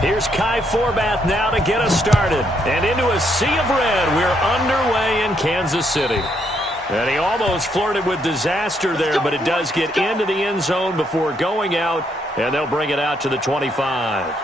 Here's Kai Forbath now to get us started. And into a sea of red, we're underway in Kansas City. And he almost flirted with disaster there, but it does get into the end zone before going out, and they'll bring it out to the 25.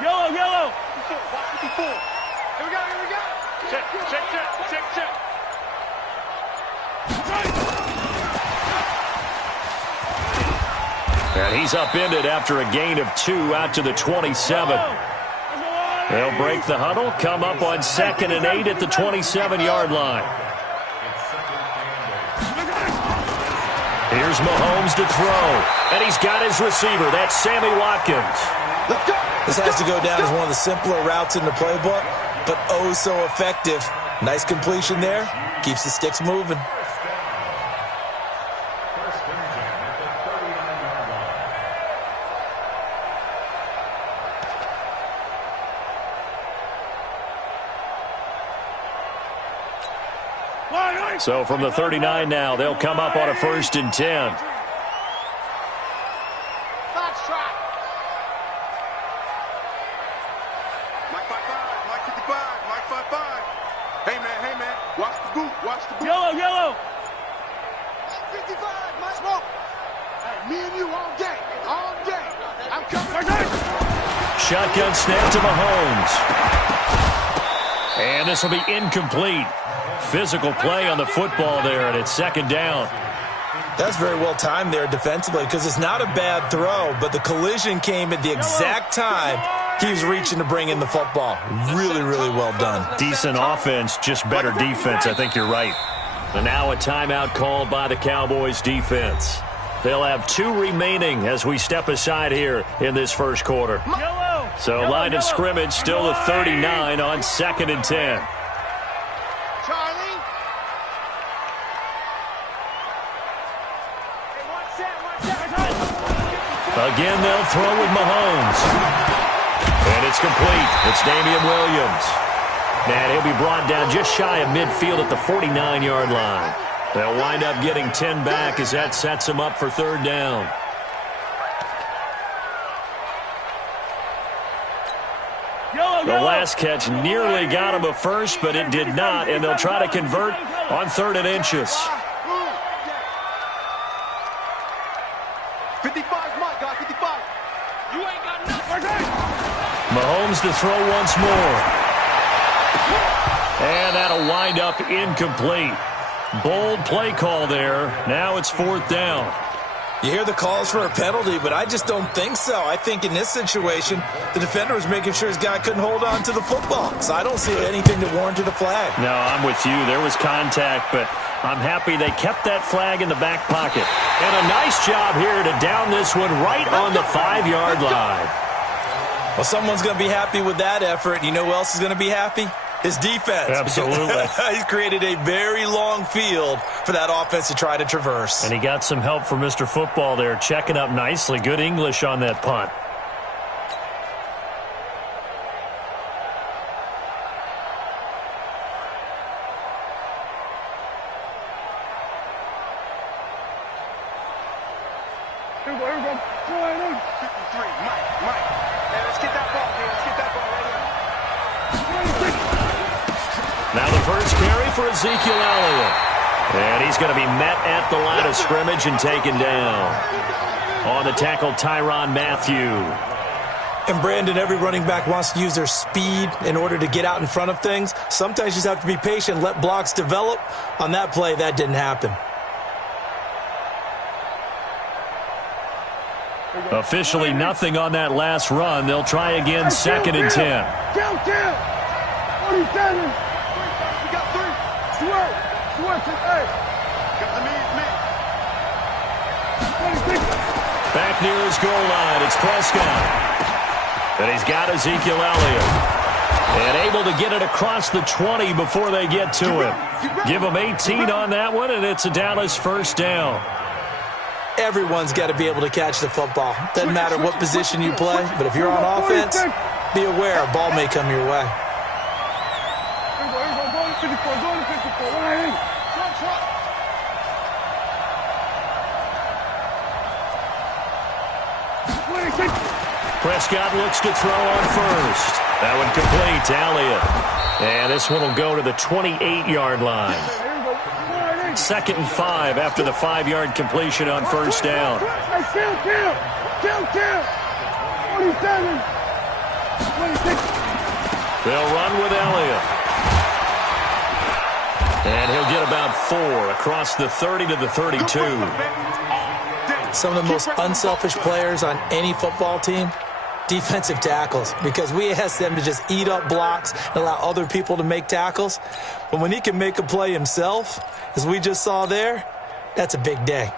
Yellow, yellow. 54. Here we go. Check. And he's upended after a gain of 2 out to the 27. They'll break the huddle, come up on 2nd and 8 at the 27-yard line. Here's Mahomes to throw, and he's got his receiver. That's Sammy Watkins. This has to go down as one of the simpler routes in the playbook, but oh so effective. Nice completion there. Keeps the sticks moving. So from the 39 now, they'll come up on a 1st and 10. Yellow. 55, my smoke. Hey, me and you all day. I'm coming. Shotgun snap to Mahomes. And this will be incomplete. Physical play on the football there, and it's 2nd down. That's very well timed there defensively because it's not a bad throw, but the collision came at the exact time he was reaching to bring in the football. Really, really well done. Decent offense, just better defense. I think you're right. And now a timeout called by the Cowboys defense. They'll have 2 remaining as we step aside here in this first quarter. So line of scrimmage still the 39 on 2nd and 10. Again, they'll throw with Mahomes. And it's complete. It's Damian Williams. And he'll be brought down just shy of midfield at the 49-yard line. They'll wind up getting 10 back as that sets them up for 3rd down. The last catch nearly got him a first, but it did not, and they'll try to convert on 3rd and inches. 55, Mike, guys, 55. You ain't got nothing. Mahomes to throw once more. And that'll wind up incomplete. Bold play call there. Now it's 4th down. You hear the calls for a penalty, but I just don't think so. I think in this situation, the defender was making sure his guy couldn't hold on to the football. So I don't see anything that warranted a flag. No, I'm with you. There was contact, but I'm happy they kept that flag in the back pocket. And a nice job here to down this one right on the 5-yard line. Well, someone's going to be happy with that effort. You know who else is going to be happy? His defense. Absolutely. He's created a very long field for that offense to try to traverse. And he got some help from Mr. Football there, checking up nicely. Good English on that punt. Here we go. 53, Mike. Now the first carry for Ezekiel Elliott. And he's going to be met at the line of scrimmage and taken down. On the tackle, Tyrann Mathieu. And Brandon, every running back wants to use their speed in order to get out in front of things. Sometimes you just have to be patient, let blocks develop. On that play, that didn't happen. Officially nothing on that last run. They'll try again, 2nd and 10. Kill. 47. We got 3. Swerve. Hey. Got the me. 26. Back near his goal line, it's Prescott. And he's got Ezekiel Elliott. And able to get it across the 20 before they get to him. Give him 18 on that one, and it's a Dallas first down. Everyone's got to be able to catch the football. Doesn't matter what position you play, but if you're on offense, be aware a ball may come your way. Prescott looks to throw on first. That one complete to Elliott. And this one will go to the 28-yard line. 2nd and 5 after the 5-yard completion on first down. Kill. 47. 26. They'll run with Elliott. And he'll get about 4 across the 30 to the 32. Some of the most unselfish players on any football team, defensive tackles, because we ask them to just eat up blocks and allow other people to make tackles. But when he can make a play himself, as we just saw there, that's a big day.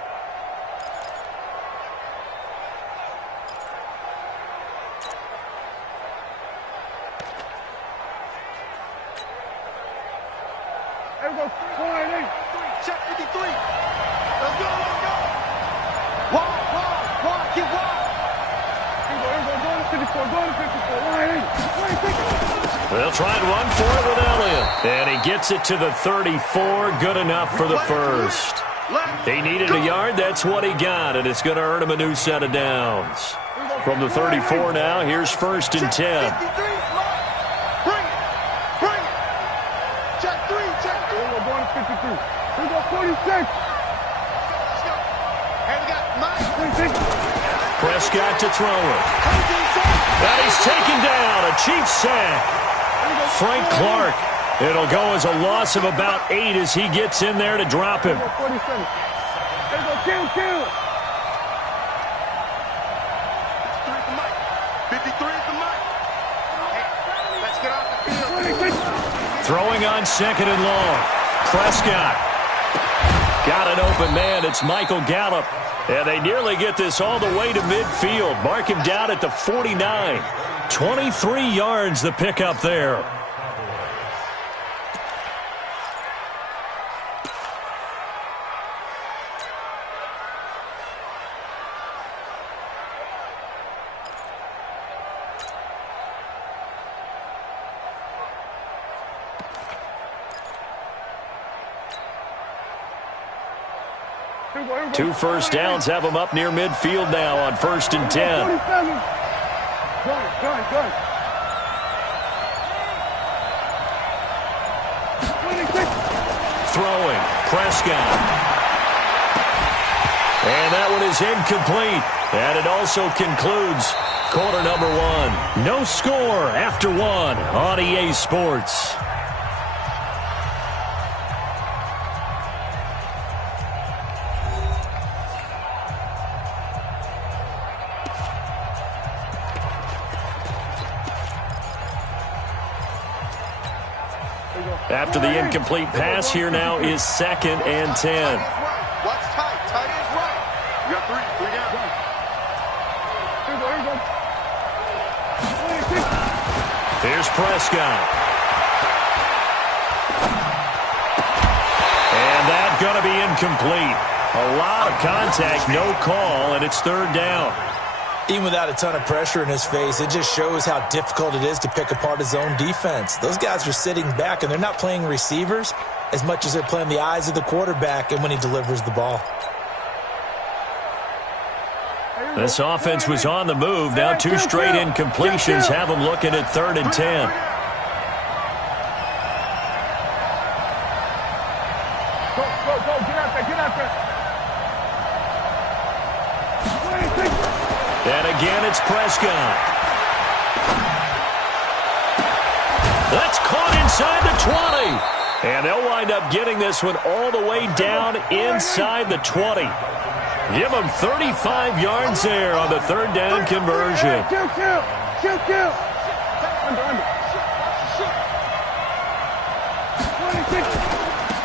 There we go. Check 53. Let's go. Wide. Get wide. Go to 54. They'll try and run for it with Elliott. And he gets it to the 34. Good enough for the first. He needed a yard. That's what he got. And it's going to earn him a new set of downs. From the 34 now, here's 1st and 10. Bring it. Check 3. We're going to 53. We go 46. Let's go. And we got Mike. 26. Prescott to throw it. And he's taken down. A Chiefs sack. Frank Clark. It'll go as a loss of about 8 as he gets in there to drop him. 47. There go. Kill. 53 is the Mike. Hey, let's get off the field. Throwing on 2nd and long. Prescott. Got an open man. It's Michael Gallup. And they nearly get this all the way to midfield. Mark him down at the 49. 23 yards the pickup there. Two first downs have them up near midfield now on 1st and 10. Good. Throwing. Prescott. And that one is incomplete. And it also concludes quarter number 1. No score after 1 on EA Sports. After the incomplete pass, here now is 2nd and 10. Watch tight. Tight is right. You got 3 down. Here's Prescott. And that's going to be incomplete. A lot of contact, no call, and it's 3rd down. Even without a ton of pressure in his face, it just shows how difficult it is to pick apart his own defense. Those guys are sitting back, and they're not playing receivers as much as they're playing the eyes of the quarterback and when he delivers the ball. This offense was on the move. Now 2 straight incompletions have them looking at 3rd and 10. And again, it's Prescott. That's caught inside the 20. And they'll wind up getting this one all the way down inside the 20. Give them 35 yards there on the third down conversion.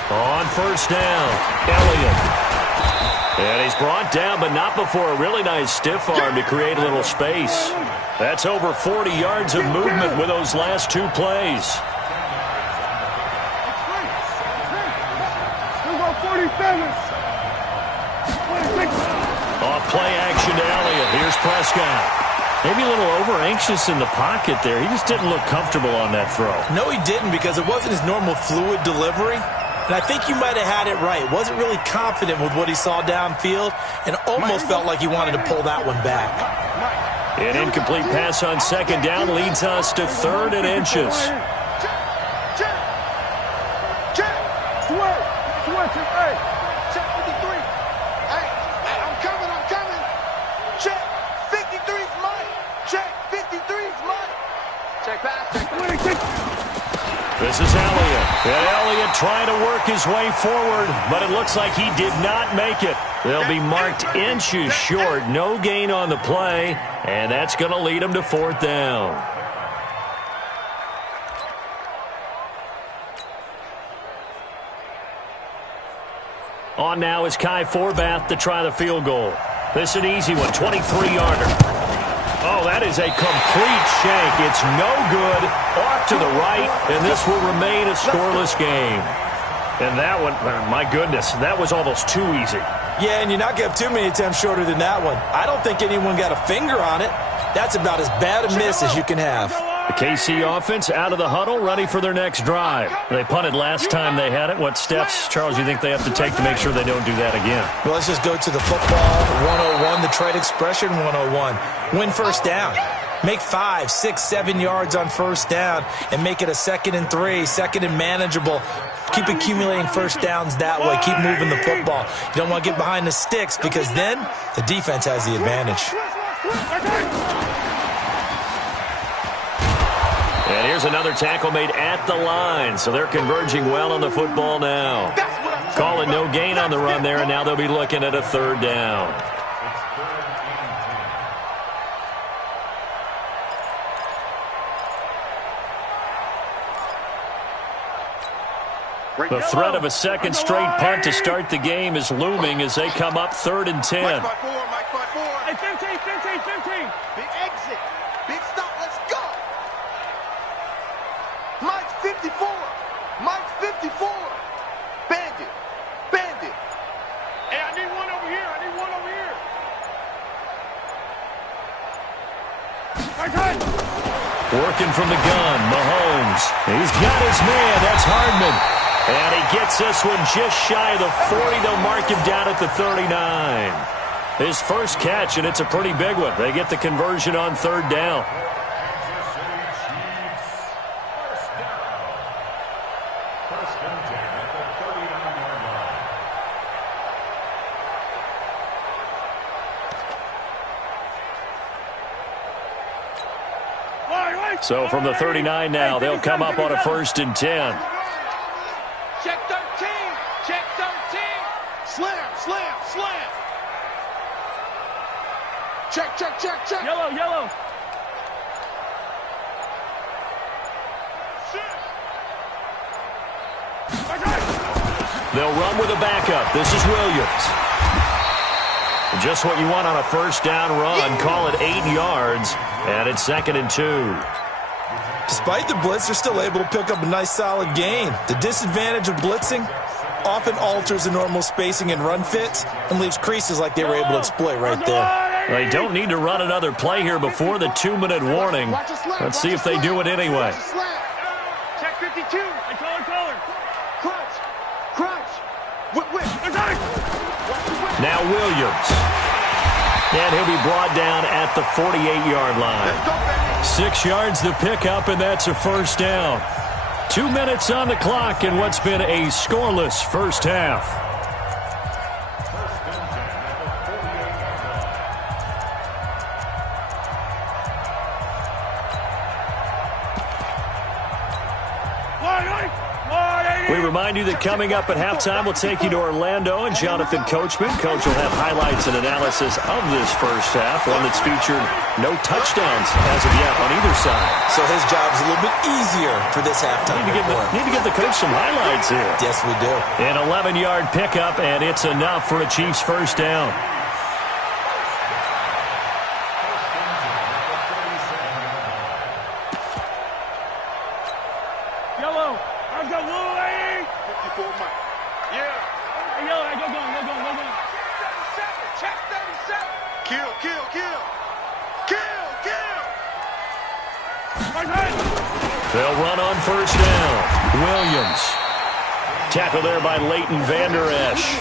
On first down, Elliott. And he's brought down, but not before a really nice stiff arm to create a little space. That's over 40 yards of movement with those last two plays. Off play action to Elliott. Here's Prescott. Maybe a little over-anxious in the pocket there. He just didn't look comfortable on that throw. No, he didn't, because it wasn't his normal fluid delivery. And I think you might have had it right. Wasn't really confident with what he saw downfield and almost felt like he wanted to pull that one back. An incomplete pass on second down leads us to 3rd and inches. This is Elliott. And Elliott trying to work his way forward, but it looks like he did not make it. They'll be marked inches short. No gain on the play, and that's going to lead them to 4th down. On now is Kai Forbath to try the field goal. This is an easy one, 23-yarder. Oh, that is a complete shank. It's no good. Off to the right, and this will remain a scoreless game. And that one, my goodness, that was almost too easy. Yeah, and you're not going to have too many attempts shorter than that one. I don't think anyone got a finger on it. That's about as bad a miss as you can have. The KC offense out of the huddle, ready for their next drive. They punted last time they had it. What steps, Charles, do you think they have to take to make sure they don't do that again? Well, let's just go to the football 101, the trade expression 101. Win first down. Make 5, 6, 7 yards on first down and make it a 2nd and 3, 2nd and manageable. Keep accumulating first downs that way. Keep moving the football. You don't want to get behind the sticks because then the defense has the advantage. And here's another tackle made at the line, so they're converging well on the football now. Calling no gain on the run there, and now they'll be looking at a 3rd down. The threat of a second straight punt to start the game is looming as they come up 3rd and 10. Hey, 15. Big exit. Big stop. Let's go. Mike's 54. Mike's 54. Bandit. Hey, I need one over here. Working from the gun, Mahomes. He's got his man. That's Hardman. And he gets this one just shy of the 40. They'll mark him down at the 39. His first catch, and it's a pretty big one. They get the conversion on 3rd down. So from the 39 now, they'll come up on a 1st and 10. Check 13. Check 13. Slam. Check. Yellow. They'll run with a backup. This is Williams. Just what you want on a first down run. Call it 8 yards, and it's 2nd and 2. Despite the blitz, they're still able to pick up a nice solid gain. The disadvantage of blitzing often alters the normal spacing and run fits and leaves creases like they were able to exploit right there. They don't need to run another play here before the 2-minute warning. Let's see if they do it anyway. Check 52. I call it. Crunch. Whip. Now Williams. And he'll be brought down at the 48-yard line. 6 yards to pick up, and that's a first down. 2 minutes on the clock in what's been a scoreless first half. We remind you that coming up at halftime, we'll take you to Orlando and Jonathan Coachman. Coach will have highlights and analysis of this first half, one that's featured no touchdowns as of yet on either side. So his job's a little bit easier for this halftime. Need to give the coach some highlights here. Yes, we do. An 11-yard pickup, and it's enough for a Chiefs first down. They'll run on first down. Williams. Tackle there by Leighton Vander Esch.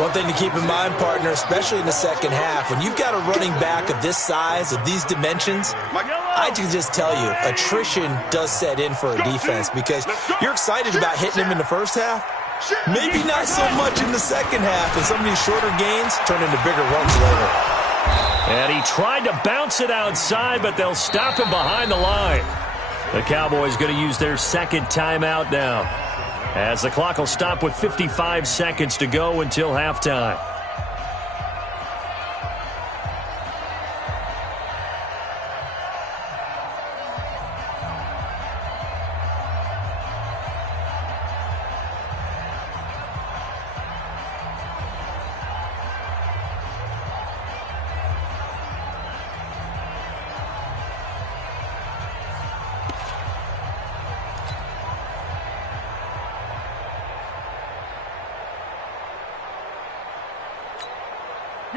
One thing to keep in mind, partner, especially in the second half, when you've got a running back of this size, of these dimensions, I can just tell you, attrition does set in for a defense because you're excited about hitting him in the first half. Maybe not so much in the second half, and some of these shorter gains turn into bigger runs later. And he tried to bounce it outside, but they'll stop him behind the line. The Cowboys going to use their second timeout now, as the clock will stop with 55 seconds to go until halftime.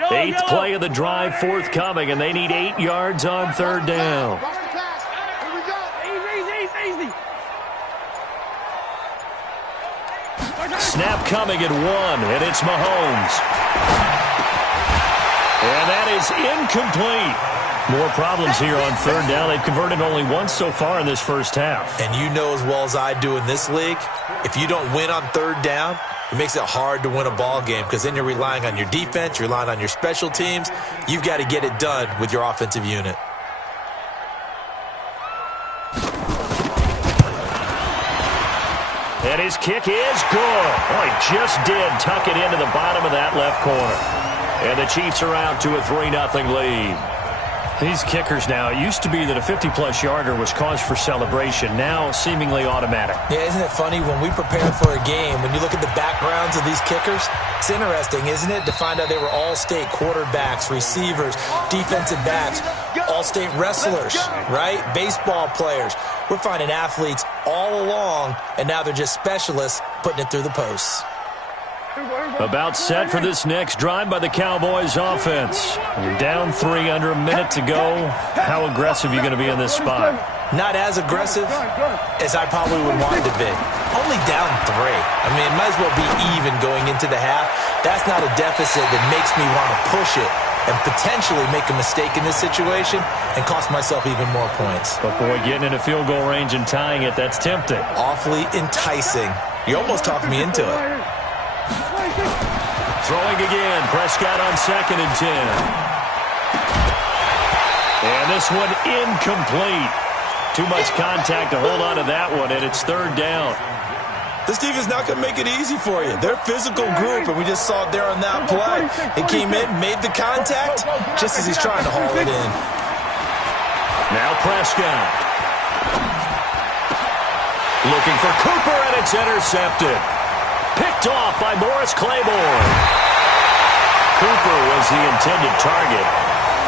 Eighth play of the drive forthcoming, and they need 8 yards on third down. Snap coming at 1, and it's Mahomes. And that is incomplete. More problems here on third down. They've converted only once so far in this first half. And you know as well as I do in this league, if you don't win on third down, it makes it hard to win a ball game because then you're relying on your defense, you're relying on your special teams. You've got to get it done with your offensive unit. And his kick is good. Oh, he just did tuck it into the bottom of that left corner. And the Chiefs are out to a 3-0 lead. These kickers now, it used to be that a 50-plus yarder was cause for celebration, now seemingly automatic. Yeah, isn't it funny when we prepare for a game, when you look at the backgrounds of these kickers, it's interesting, isn't it, to find out they were all-state quarterbacks, receivers, defensive backs, all-state wrestlers, right? Baseball players. We're finding athletes all along, and now they're just specialists putting it through the posts. About set for this next drive by the Cowboys offense. You're down 3, under a minute to go. How aggressive are you going to be in this spot? Not as aggressive as I probably would want to be. Only down 3. I mean, it might as well be even going into the half. That's not a deficit that makes me want to push it and potentially make a mistake in this situation and cost myself even more points. But, boy, getting into field goal range and tying it, that's tempting. Awfully enticing. You almost talked me into it. Throwing again, Prescott on 2nd and 10. And this one incomplete. Too much contact to hold on to that one, and it's 3rd down. This team is not going to make it easy for you. They're a physical group, and we just saw it there on that play. He came in, made the contact, just as he's trying to haul it in. Now Prescott. Looking for Cooper, and it's intercepted. Picked off by Morris Claiborne. Cooper was the intended target.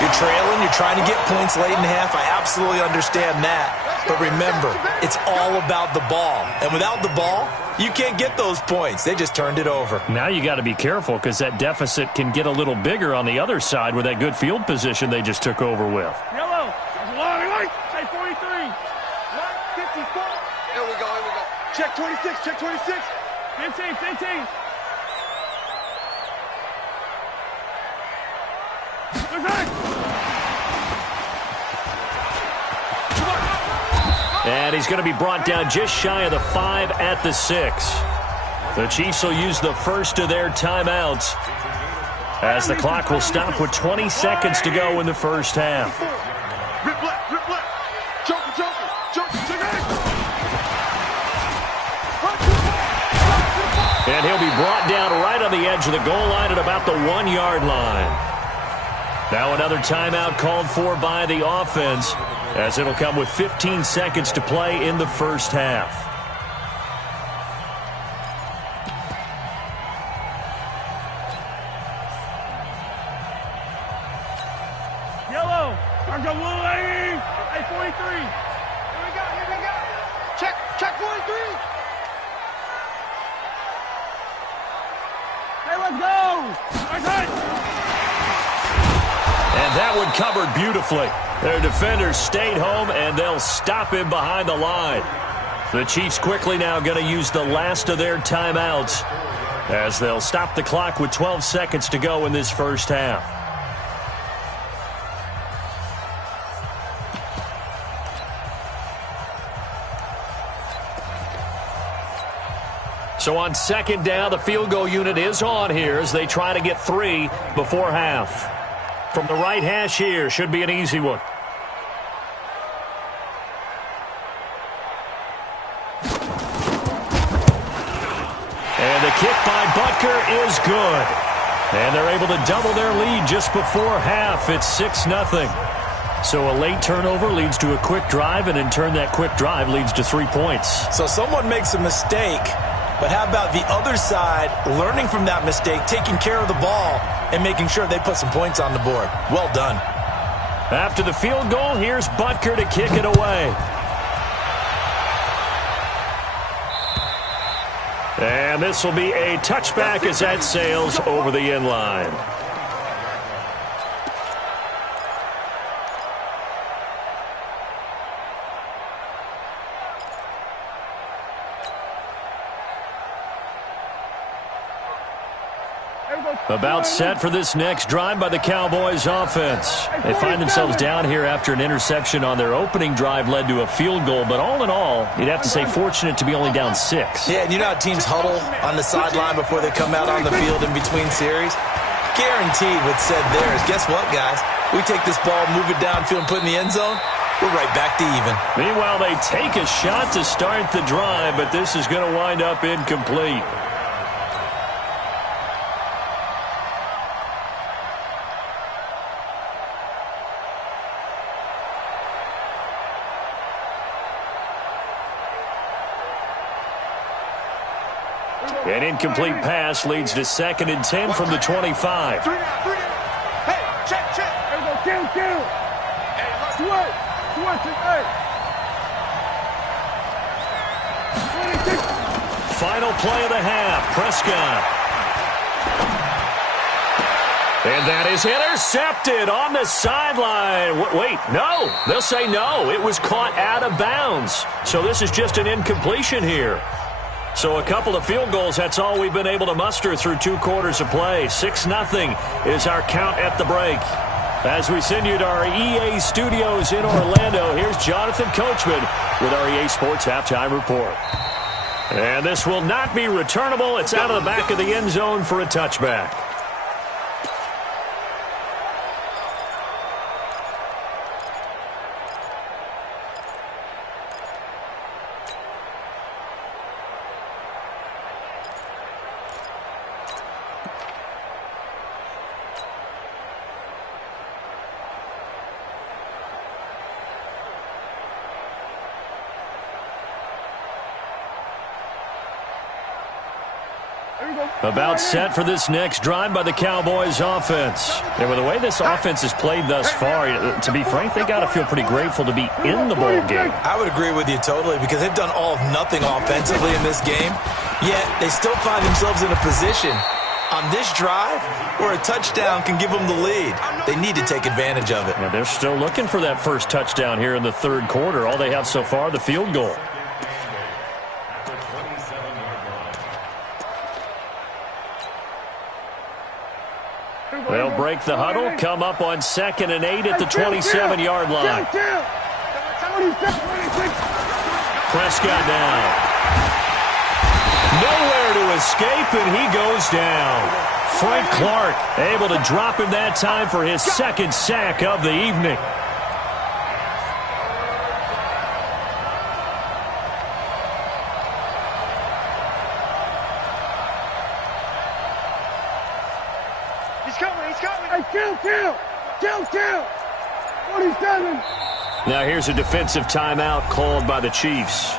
You're trailing, you're trying to get points late in the half. I absolutely understand that. But remember, it's all about the ball. And without the ball, you can't get those points. They just turned it over. Now you got to be careful because that deficit can get a little bigger on the other side with that good field position they just took over with. Yellow. Say 43. 54. Here we go. Check 26. Check 26. 15. And he's going to be brought down just shy of the 5 at the 6. The Chiefs will use the first of their timeouts as the clock will stop with 20 seconds to go in the first half. Rip left. Joker. And he'll be brought down right on the edge of the goal line at about the 1-yard line. Now another timeout called for by the offense, as it'll come with 15 seconds to play in the first half. Yellow. Mark the blue lane. Hey, 43. Here we go. Check 43. Hey, let's go. Nice hit. And that one covered beautifully. Their defenders stayed home, and they'll stop him behind the line. The Chiefs quickly now going to use the last of their timeouts, as they'll stop the clock with 12 seconds to go in this first half. So on second down, the field goal unit is on here as they try to get 3 before half. From the right hash here, should be an easy one. And the kick by Butker is good. And they're able to double their lead just before half. It's 6-0. So a late turnover leads to a quick drive, and in turn that quick drive leads to 3 points. So someone makes a mistake, but how about the other side learning from that mistake, taking care of the ball, and making sure they put some points on the board? Well done. After the field goal, here's Butker to kick it away. And this will be a touchback as that sails over the end line. About set for this next drive by the Cowboys offense. They find themselves down here after an interception on their opening drive led to a field goal. But all in all, you'd have to say fortunate to be only down 6. Yeah, and you know how teams huddle on the sideline before they come out on the field in between series? Guaranteed what's said there is, guess what, guys? We take this ball, move it downfield, and put it in the end zone, we're right back to even. Meanwhile, they take a shot to start the drive, but this is going to wind up incomplete. An incomplete pass leads to 2nd and 10 from the 25. 3 down. Hey, check. There we go. Kill. Hey, look. Switch. Hey. 26. Final play of the half. Prescott. And that is intercepted on the sideline. Wait, no. They'll say no. It was caught out of bounds. So this is just an incompletion here. So a couple of field goals, that's all we've been able to muster through 2 quarters of play. 6-0 is our count at the break. As we send you to our EA studios in Orlando, here's Jonathan Coachman with our EA Sports Halftime Report. And this will not be returnable. It's out of the back of the end zone for a touchback. About set for this next drive by the Cowboys offense. And with the way this offense has played thus far, to be frank, they got to feel pretty grateful to be in the ball game. I would agree with you totally, because they've done all of nothing offensively in this game, yet they still find themselves in a position on this drive where a touchdown can give them the lead. They need to take advantage of it. Yeah, they're still looking for that first touchdown here in the 3rd quarter. All they have so far, the field goal. They'll break the huddle, come up on 2nd and 8 at the 27-yard line. Prescott down. Nowhere to escape, and he goes down. Frank Clark able to drop him that time for his 2nd sack of the evening. Hey, kill. 47. Now here's a defensive timeout called by the Chiefs.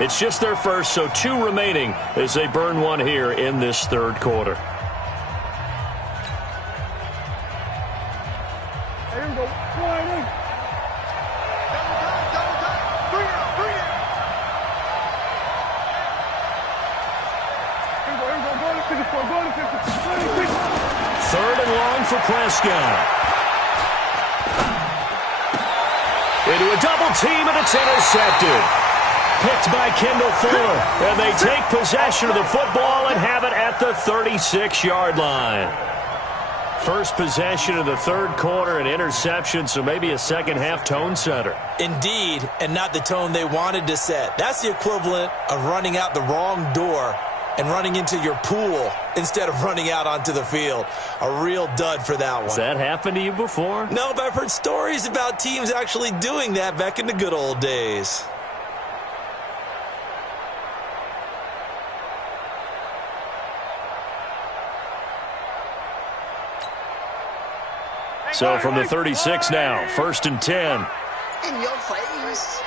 It's just their first, so 2 remaining as they burn one here in this third quarter. Here we go. One in. Third and long for Prescott. Into a double team, and it's intercepted. Picked by Kendall Fuller. And they take possession of the football and have it at the 36-yard line. First possession of the third quarter, an interception, so maybe a second-half tone setter. Indeed, and not the tone they wanted to set. That's the equivalent of running out the wrong door and running into your pool instead of running out onto the field. A real dud for that one. Has that happened to you before? No, but I've heard stories about teams actually doing that back in the good old days. So from the 36 now, 1st and 10. In your face.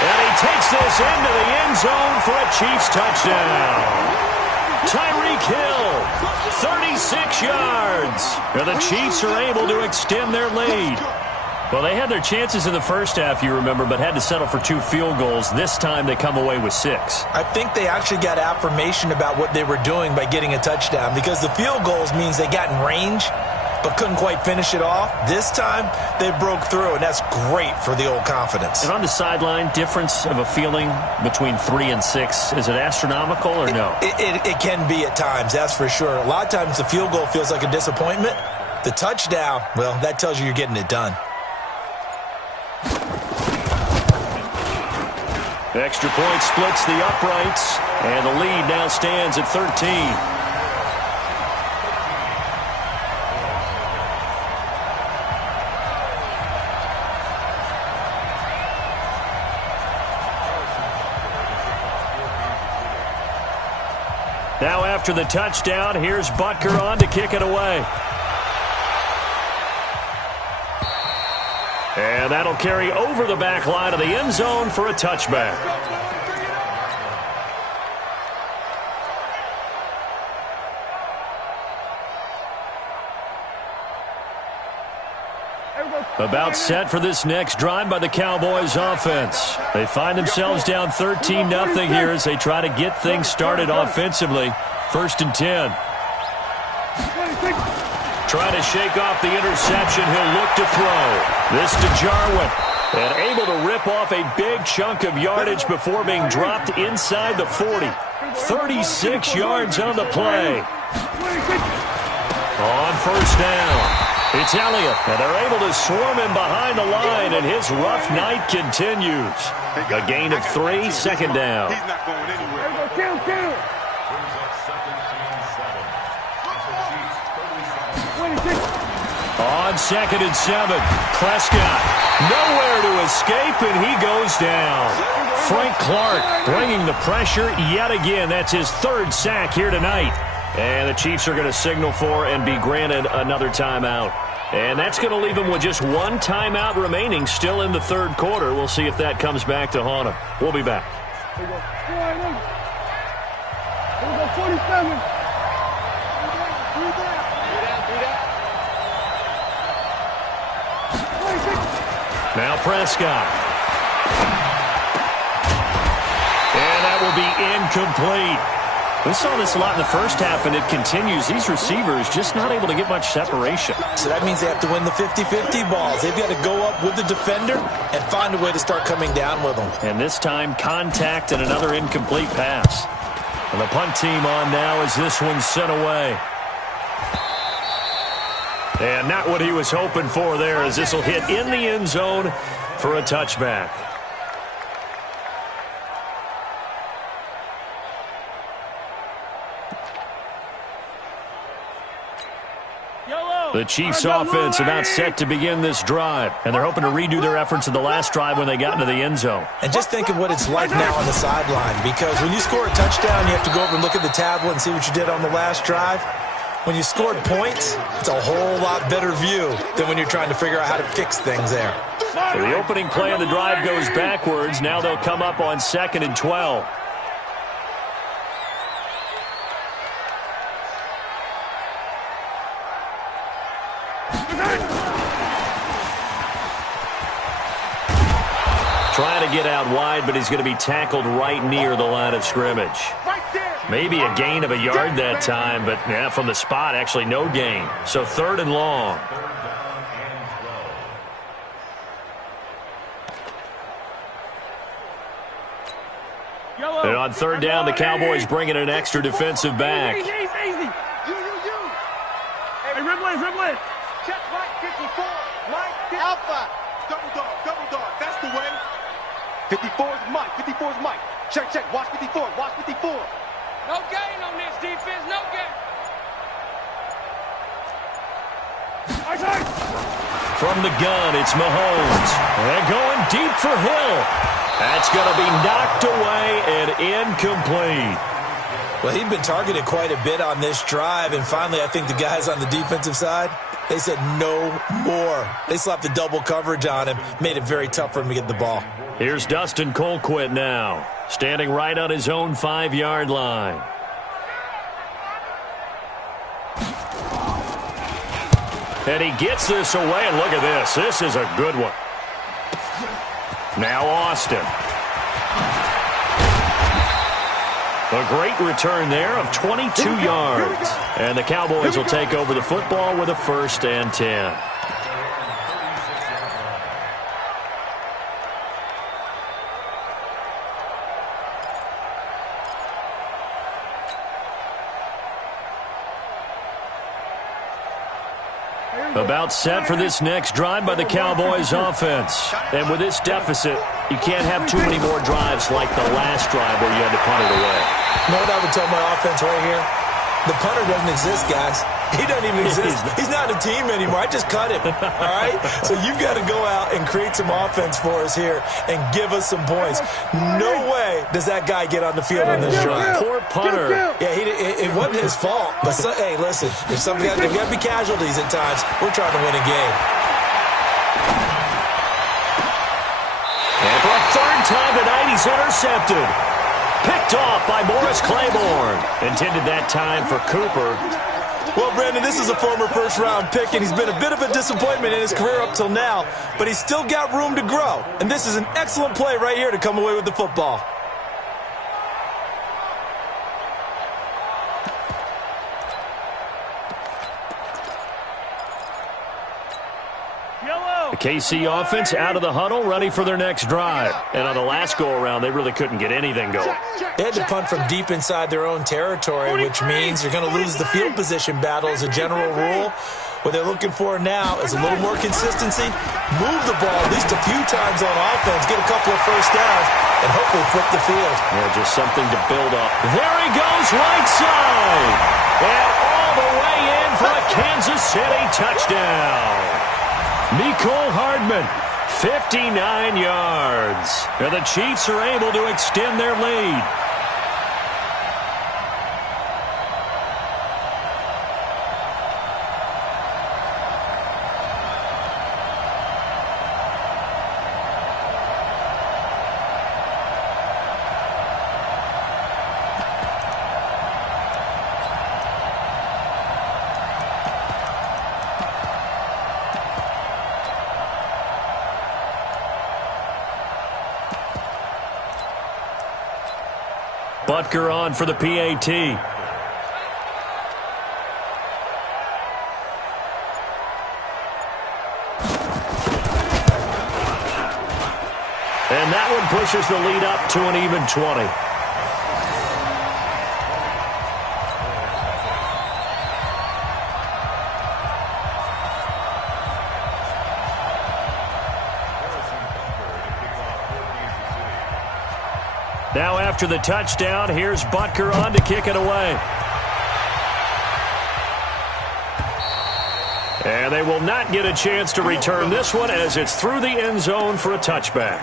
And he takes this into the end zone for a Chiefs touchdown. Tyreek Hill, 36 yards. And the Chiefs are able to extend their lead. Well, they had their chances in the first half, you remember, but had to settle for 2 field goals. This time they come away with 6. I think they actually got affirmation about what they were doing by getting a touchdown, because the field goals means they got in range but couldn't quite finish it off. This time they broke through, and that's great for the old confidence. And on the sideline, difference of a feeling between 3 and 6, is it astronomical or no? It can be at times, that's for sure. A lot of times the field goal feels like a disappointment. The touchdown, well, that tells you you're getting it done. Extra point splits the uprights, and the lead now stands at 13. Now after the touchdown, here's Butker on to kick it away. And that'll carry over the back line of the end zone for a touchback. About set for this next drive by the Cowboys offense. They find themselves down 13-0 here as they try to get things started offensively. 1st and 10. Trying to shake off the interception. He'll look to throw. This to Jarwin. And able to rip off a big chunk of yardage before being dropped inside the 40. 36 yards on the play. On 1st down. It's Elliott, and they're able to swarm him behind the line, and his rough night continues. A gain of 3, 2nd down. He's not going anywhere. Kill. On 2nd and 7, Prescott nowhere to escape, and he goes down. Frank Clark bringing the pressure yet again. That's his 3rd sack here tonight. And the Chiefs are going to signal for and be granted another timeout. And that's going to leave them with just 1 timeout remaining still in the third quarter. We'll see if that comes back to haunt them. We'll be back. Here we go, 47. Now Prescott. And that will be incomplete. We saw this a lot in the first half, and it continues. These receivers just not able to get much separation. So that means they have to win the 50-50 balls. They've got to go up with the defender and find a way to start coming down with them. And this time, contact and another incomplete pass. And the punt team on now as this one's sent away. And not what he was hoping for there, as this will hit in the end zone for a touchback. Yellow. The Chiefs offense about set to begin this drive, and they're hoping to redo their efforts in the last drive when they got into the end zone. And just think of what it's like now on the sideline, because when you score a touchdown, you have to go over and look at the tablet and see what you did on the last drive. When you scored points, it's a whole lot better view than when you're trying to figure out how to fix things there. So the opening play of the drive goes backwards. Now they'll come up on 2nd and 12. Trying to get out wide, but he's going to be tackled right near the line of scrimmage. Maybe a gain of a yard that time, but yeah, from the spot, actually no gain. So 3rd and long. And on 3rd down, the Cowboys bring in an extra defensive back. Easy. Hey, Riblin. Check right 54. Right 50. Alpha. Double dog. That's the way. 54 is Mike. Check. Watch 54. No gain on this defense. No gain. From the gun, it's Mahomes. And going deep for Hill. That's going to be knocked away and incomplete. Well, he'd been targeted quite a bit on this drive, and finally I think the guys on the defensive side, they said no more. They slapped the double coverage on him, made it very tough for him to get the ball. Here's Dustin Colquitt now, standing right on his own 5-yard line. And he gets this away, and look at this. This is a good one. Now Austin. A great return there of 22 yards. And the Cowboys will take over the football with a 1st and 10. About set for this next drive by the Cowboys offense. And with this deficit, you can't have too many more drives like the last drive where you had to punt it away. You know what I would tell my offense right here? The punter doesn't exist, guys. He doesn't even exist. He's not a team anymore. I just cut him, all right? So you've got to go out and create some offense for us here and give us some points. No way does that guy get on the field on this drive. Poor punter. Yeah, it wasn't his fault. But, hey, listen, there's got to be casualties at times. We're trying to win a game. And for a 3rd time tonight, he's intercepted. Picked off by Morris Claiborne. Intended that time for Cooper. Well, Brandon, this is a former first-round pick, and he's been a bit of a disappointment in his career up till now, but he's still got room to grow. And this is an excellent play right here to come away with the football. The KC offense out of the huddle, ready for their next drive. And on the last go-around, they really couldn't get anything going. They had to punt from deep inside their own territory, which means you're going to lose the field position battle as a general rule. What they're looking for now is a little more consistency, move the ball at least a few times on offense, get a couple of 1st downs, and hopefully flip the field. Yeah, just something to build up. There he goes, right side. And all the way in for a Kansas City touchdown. Mecole Hardman, 59 yards. And the Chiefs are able to extend their lead. Butker on for the PAT. And that one pushes the lead up to an even 20. Now after the touchdown, here's Butker on to kick it away. And they will not get a chance to return this one as it's through the end zone for a touchback.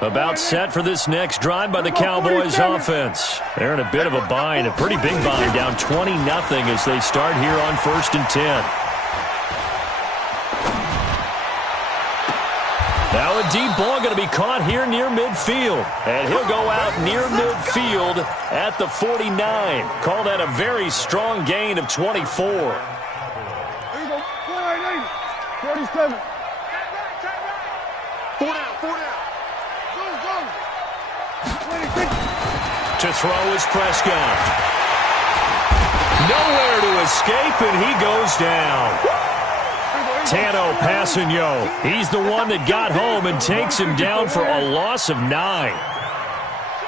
About set for this next drive by the Cowboys offense. They're in a bit of a bind, a pretty big bind, down 20-0 as they start here on 1st and 10. Now a deep ball going to be caught here near midfield. And he'll go out near midfield at the 49. Call that a very strong gain of 24. There you go. 47. 4 down. To throw is Prescott. Nowhere to escape, and he goes down. Tano Passanio. He's the one that got home and takes him down for a loss of 9. There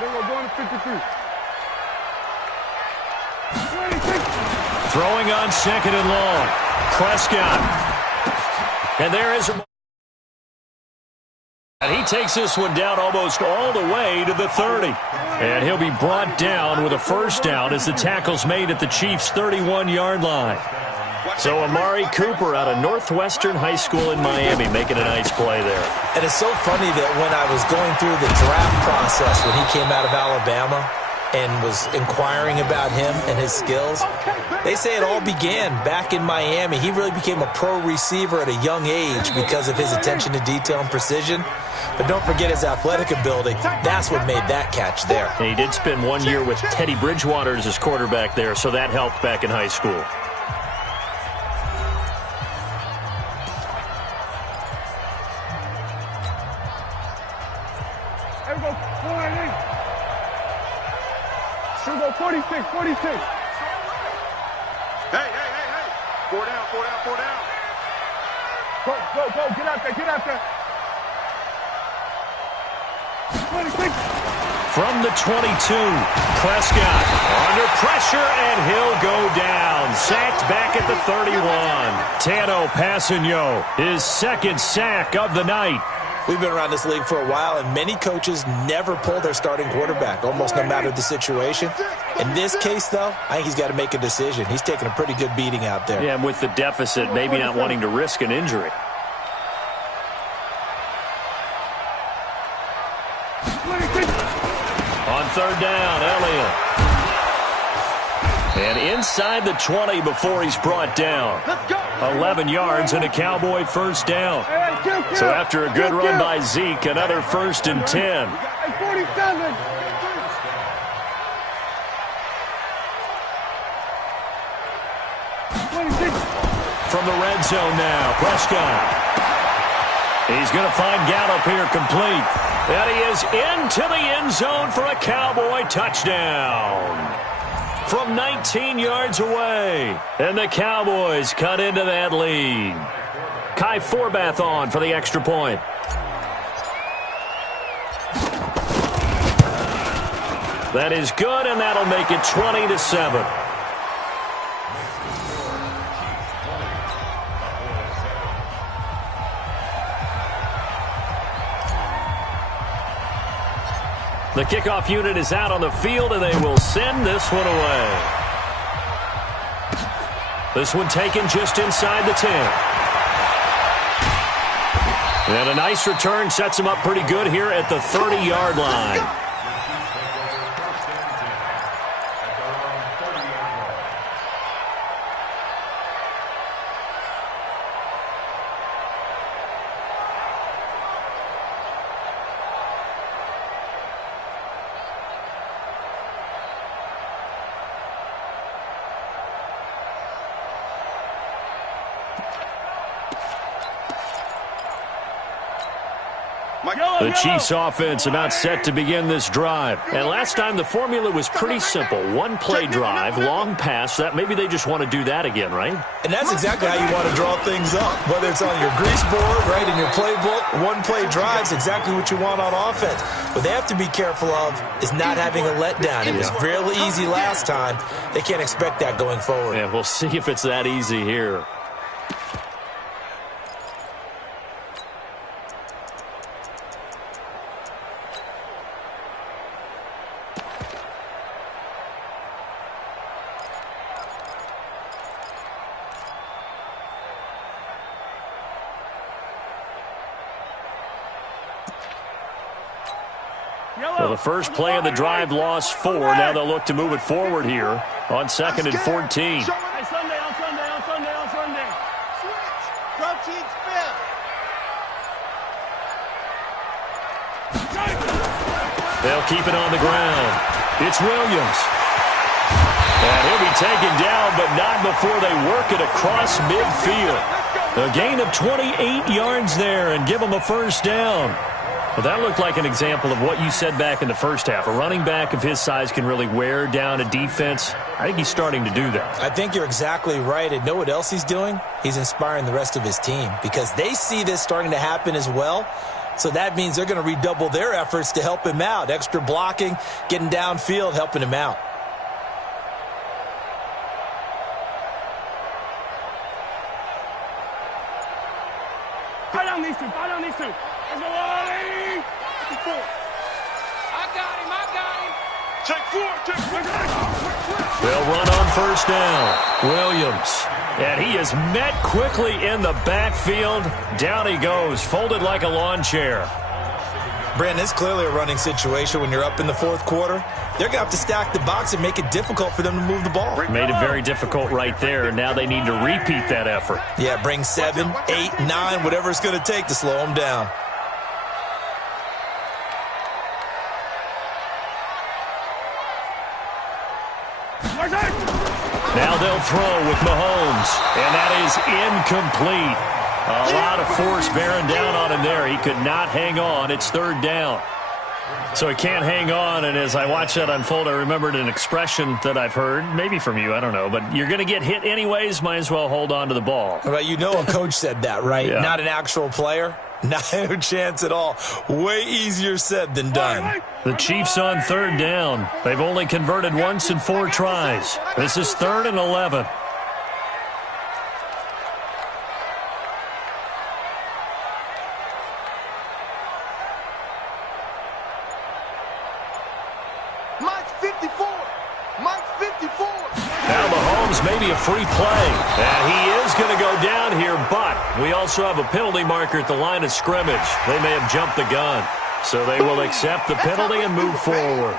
you go, going to 53. 26. Throwing on 2nd and long. Prescott. And there is a... And he takes this one down almost all the way to the 30. And he'll be brought down with a first down as the tackle's made at the Chiefs' 31-yard line. So Amari Cooper out of Northwestern High School in Miami making a nice play there. And it's so funny that when I was going through the draft process when he came out of Alabama and was inquiring about him and his skills, they say it all began back in Miami. He really became a pro receiver at a young age because of his attention to detail and precision. But don't forget his athletic ability. That's what made that catch there. And he did spend 1 year with Teddy Bridgewater as his quarterback there, so that helped back in high school. There you go. 46. 46. Hey. 4 down. Go. Get out there. 26. From the 22, Prescott under pressure, and he'll go down. Sacked back at the 31. Tano Passanio, his 2nd sack of the night. We've been around this league for a while, and many coaches never pull their starting quarterback, almost no matter the situation. In this case, though, I think he's got to make a decision. He's taking a pretty good beating out there. Yeah, and with the deficit, maybe not wanting to risk an injury. On 3rd down, Elliott. And inside the 20 before he's brought down. 11 yards and a Cowboy first down. So after a good run by Zeke, another 1st and 10. 47. From the red zone now, Prescott. He's going to find Gallup here complete. And he is into the end zone for a Cowboy touchdown. From 19 yards away. And the Cowboys cut into that lead. Kai Forbath on for the extra point. That is good, and that'll make it 20-7. The kickoff unit is out on the field, and they will send this one away. This one taken just inside the 10. And a nice return sets him up pretty good here at the 30-yard line. The Chiefs offense about set to begin this drive. And last time the formula was pretty simple. One play drive, long pass. That maybe they just want to do that again, right? And that's exactly how you want to draw things up. Whether it's on your grease board, right, in your playbook, one play drives exactly what you want on offense. What they have to be careful of is not having a letdown. It was really easy last time. They can't expect that going forward. Yeah, we'll see if it's that easy here. So the first play of the drive lost 4. Now they'll look to move it forward here on 2nd and 14. Hey, Sunday, on Sunday, on Sunday, on Sunday. Switch. Drum team spell. They'll keep it on the ground. It's Williams. And he'll be taken down, but not before they work it across midfield. A gain of 28 yards there and give them a first down. Well, that looked like an example of what you said back in the first half. A running back of his size can really wear down a defense. I think he's starting to do that. I think you're exactly right. And know what else he's doing? He's inspiring the rest of his team because they see this starting to happen as well. So that means they're going to redouble their efforts to help him out. Extra blocking, getting downfield, helping him out. Fight on these two. Fight on these two. Let's go, Wally. 54. I got him. Check 4. Check 4. They'll run on first down. Williams. And he is met quickly in the backfield. Down he goes, folded like a lawn chair. Brandon, it's clearly a running situation when you're up in the fourth quarter. They're going to have to stack the box and make it difficult for them to move the ball. Made it very difficult right there. Now they need to repeat that effort. Yeah, bring 7, 8, 9, whatever it's going to take to slow them down. Now they'll throw with Mahomes, and that is incomplete. A lot of force bearing down on him there. He could not hang on. It's 3rd down. So he can't hang on, and as I watch that unfold, I remembered an expression that I've heard, maybe from you, I don't know, but you're going to get hit anyways, might as well hold on to the ball. Well, you know a coach said that, right? Yeah. Not an actual player. No chance at all. Way easier said than done. The Chiefs on 3rd down. They've only converted once in 4 tries. This is 3rd and 11. Mike's 54. Mike's 54. Now Mahomes may be a free play. And he is going to go down here, but we also have a penalty marker at the line of scrimmage. They may have jumped the gun. So they will accept the penalty and move forward.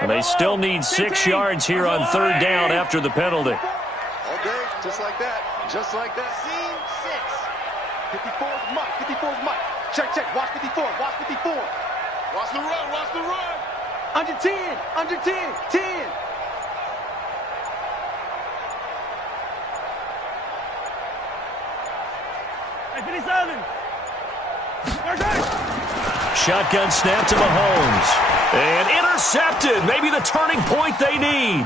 And they still need 6 yards here on 3rd down after the penalty. Okay, just like that. Just like that. Scene 6. 54's Mike. 54's Mike. Check, check. Watch 54. Watch 54. Watch the run. Watch the run. Under 10. Under 10. 10. Hey, 57. Shotgun snap to Mahomes. And intercepted. Maybe the turning point they need.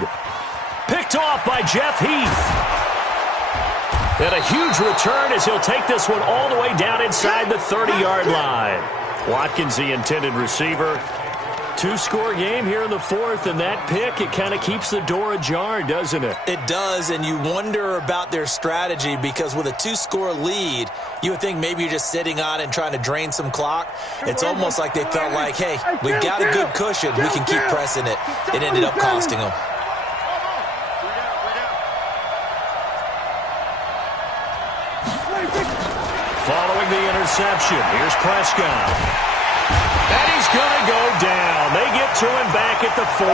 Picked off by Jeff Heath. And a huge return as he'll take this one all the way down inside the 30-yard line. Watkins, the intended receiver. 2-score game here in the 4th, and that pick, it kind of keeps the door ajar, doesn't it? It does, and you wonder about their strategy because with a 2-score lead, you would think maybe you're just sitting on it and trying to drain some clock. It's almost like they felt like, hey, we've got a good cushion. We can keep pressing it. It ended up costing them. Following the interception, here's Prescott. And he's going to go down. They get to him back at the 40.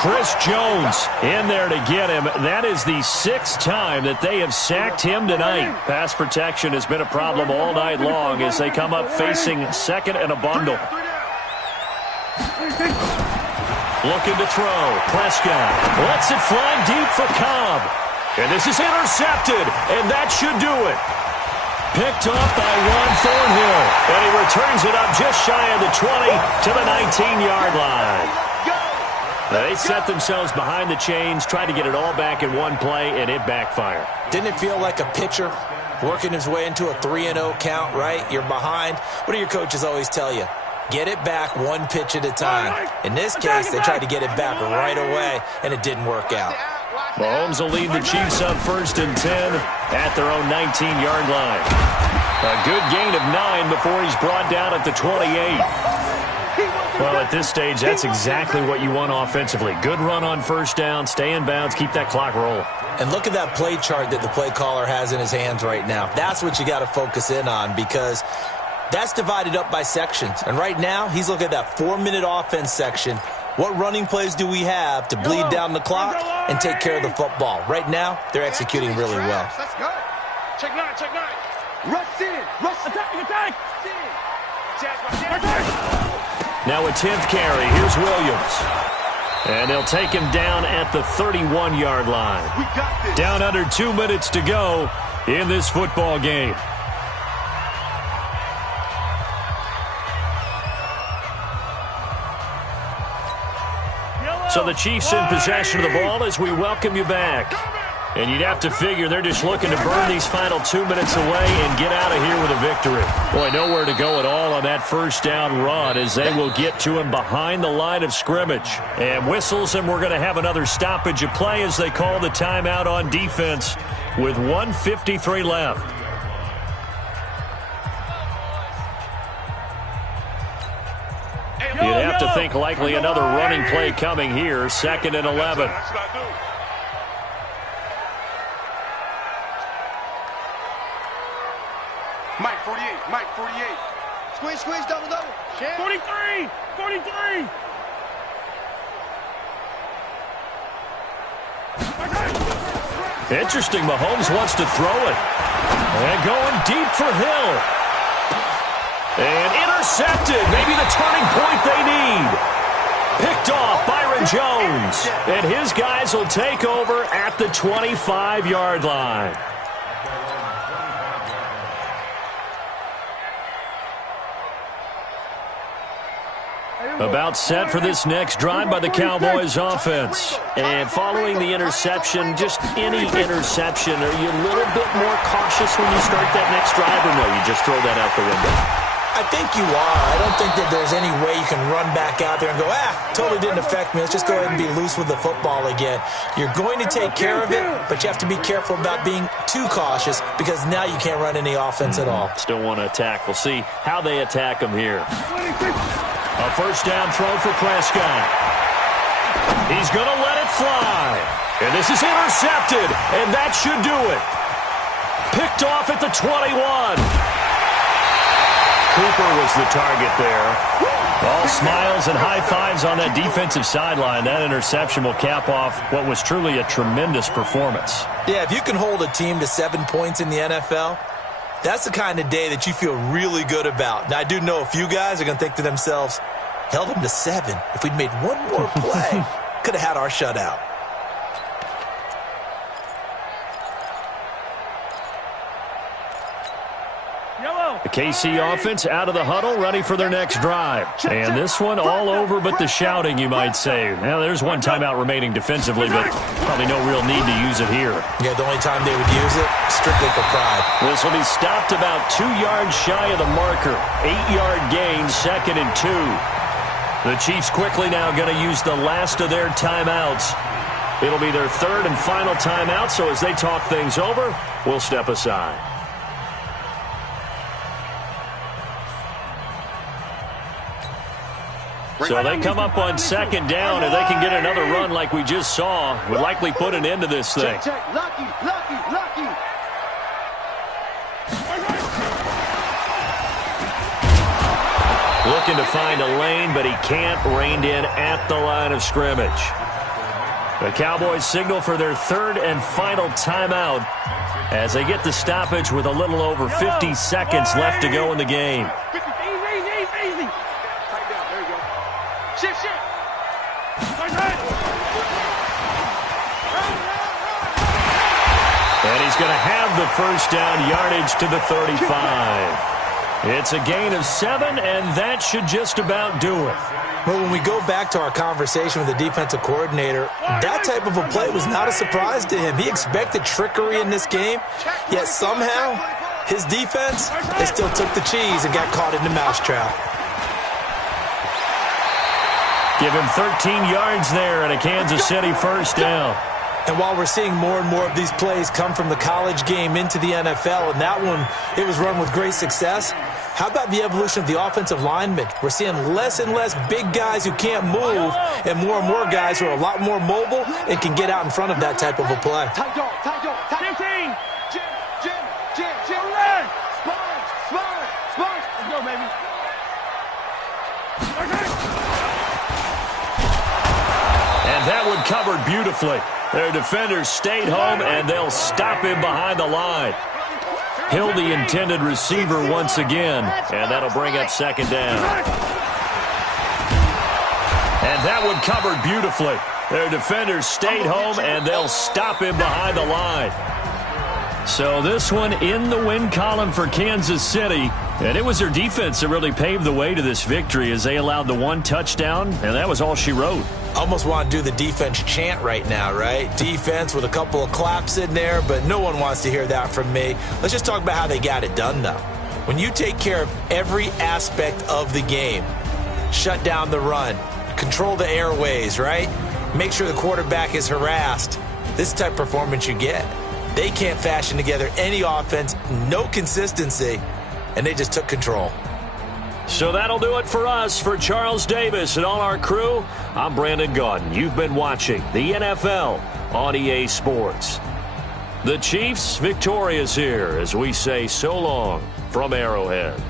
Chris Jones in there to get him. That is the 6th time that they have sacked him tonight. Pass protection has been a problem all night long as they come up facing 2nd and a bundle. Looking to throw. Prescott lets it fly deep for Cobb. And this is intercepted, and that should do it. Picked off by Juan Thornhill, and he returns it up just shy of the 20 to the 19-yard line. They set themselves behind the chains, tried to get it all back in one play, and it backfired. Didn't it feel like a pitcher working his way into a 3-0 count, right? You're behind. What do your coaches always tell you? Get it back one pitch at a time. In this case, they tried to get it back right away, and it didn't work out. Mahomes will lead the Chiefs up 1st and 10 at their own 19-yard line. A good gain of 9 before he's brought down at the 28. Well, at this stage, that's exactly what you want offensively. Good run on 1st down, stay in bounds, keep that clock rolling. And look at that play chart that the play caller has in his hands right now. That's what you got to focus in on, because that's divided up by sections. And right now, he's looking at that 4-minute offense section. What running plays do we have to bleed down the clock and take care of the football? Right now, they're executing really well. That's good. Check 9, check 9. Rush in. Rush Attack! Now a 10th carry. Here's Williams. And they'll take him down at the 31-yard line. We got this. Down under 2 minutes to go in this football game. So the Chiefs in possession of the ball as we welcome you back. And you'd have to figure they're just looking to burn these final 2 minutes away and get out of here with a victory. Boy, nowhere to go at all on that 1st down run as they will get to him behind the line of scrimmage. And whistles, and we're going to have another stoppage of play as they call the timeout on defense with 1:53 left. You'd have to think likely another running play coming here, 2nd and 11. Mike 48. Mike 48. Squeeze, double. 43! 43! Interesting, Mahomes wants to throw it. And going deep for Hill. And intercepted. Maybe the turning point they need. Picked off Byron Jones. And his guys will take over at the 25-yard line. About set for this next drive by the Cowboys offense. And following the interception, just any interception, are you a little bit more cautious when you start that next drive, or no, you just throw that out the window? I think you are. I don't think that there's any way you can run back out there and go, totally didn't affect me. Let's just go ahead and be loose with the football again. You're going to take care of it, but you have to be careful about being too cautious because now you can't run any offense at all. Still want to attack. We'll see how they attack them here. A 1st down throw for Prescott. He's going to let it fly. And this is intercepted, and that should do it. Picked off at the 21. Cooper was the target there. All smiles and high fives on that defensive sideline. That interception will cap off what was truly a tremendous performance. Yeah, if you can hold a team to 7 points in the NFL, that's the kind of day that you feel really good about. Now, I do know a few guys are going to think to themselves, held them to 7. If we'd made one more play, could have had our shutout. The KC offense out of the huddle, ready for their next drive. And this one all over but the shouting, you might say. Now, there's one timeout remaining defensively, but probably no real need to use it here. Yeah, the only time they would use it, strictly for pride. This will be stopped about 2 yards shy of the marker. 8-yard gain, 2nd and 2. The Chiefs quickly now going to use the last of their timeouts. It'll be their 3rd and final timeout, so as they talk things over, we'll step aside. So they come up on 2nd down, and they can get another run like we just saw. Would likely put an end to this thing. Check. Lucky. Looking to find a lane, but he can't. Reined in at the line of scrimmage. The Cowboys signal for their 3rd and final timeout as they get the stoppage with a little over 50 seconds left to go in the game. Easy. Tight down. There you go. Shift. And he's going to have the 1st down, yardage to the 35. It's a gain of 7, and that should just about do it. Well, when we go back to our conversation with the defensive coordinator, that type of a play was not a surprise to him. He expected trickery in this game, yet somehow his defense, they still took the cheese and got caught in the mousetrap. Give him 13 yards there and a Kansas City 1st down. And while we're seeing more and more of these plays come from the college game into the NFL, and that one, it was run with great success, how about the evolution of the offensive linemen? We're seeing less and less big guys who can't move and more guys who are a lot more mobile and can get out in front of that type of a play. 15. Jim. Spine. Let's go, baby. And that one covered beautifully. Their defenders stayed home, and they'll stop him behind the line. Hill, the intended receiver once again, and that'll bring up second down. And that one covered beautifully. Their defenders stayed home, and they'll stop him behind the line. So this one in the win column for Kansas City. And it was their defense that really paved the way to this victory as they allowed the one touchdown, and that was all she wrote. Almost want to do the defense chant right now, right? Defense with a couple of claps in there, but no one wants to hear that from me. Let's just talk about how they got it done, though. When you take care of every aspect of the game, shut down the run, control the airways, right? Make sure the quarterback is harassed. This type of performance you get. They can't fashion together any offense, no consistency, and they just took control. So that'll do it for us. For Charles Davis and all our crew, I'm Brandon Gaudin. You've been watching the NFL on EA Sports. The Chiefs victorious here as we say so long from Arrowhead.